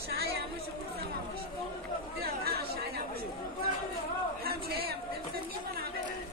aşağı yapmış, kurtulamamış. Biraz daha aşağı yapmış. Tam şey yapmış. Sen niye bana haber verdin?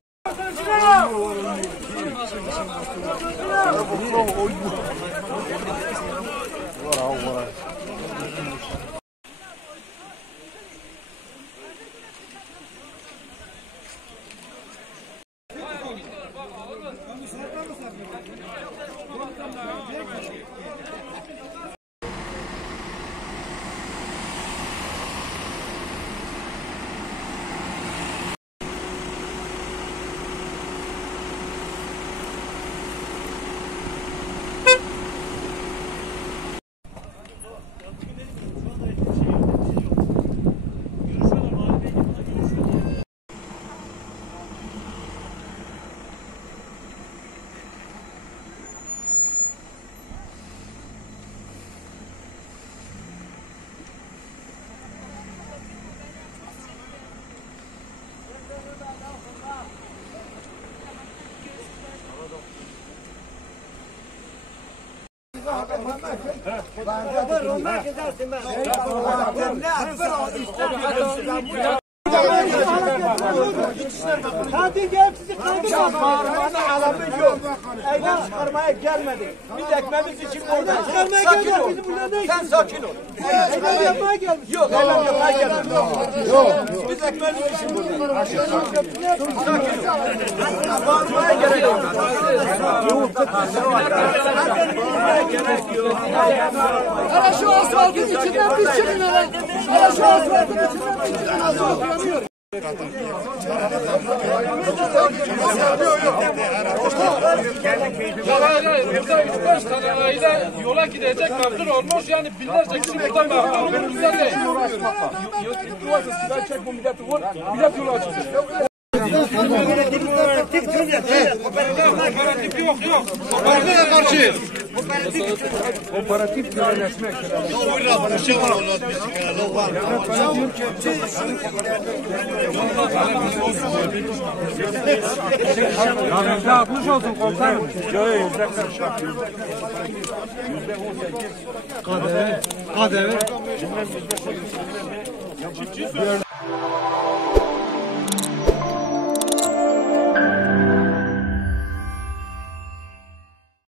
Hadi gel sizi kaldırma. Bağırmana alamet yok. Eylem çıkarmaya gelmedik. Biz ekmeğimiz için buradayız. Sakin ol. Sen sakin ol. Eylem yapmaya gelmiş. Yok eylem yapmaya gelmedik. Yok. Biz ekmeğimiz için buradayız. Sakin ol. Bağırmaya gerek yok. Hele şu asfaltın içinden biz çıkın hele. Hele şu asfaltın içinden biz çıkın. Asfalt yanıyor. Hayır, burada 3-5 tane aile yola gidecek mağdur olmuş, yani binlerce kişi burada mağdur olmuş, bize değil. Millet yola çıkıyor. Kooperatif yok. Kooperatif'e karşıyız. Kooperatif birleşmek. Ne yapmış olsun komutanım? KDV.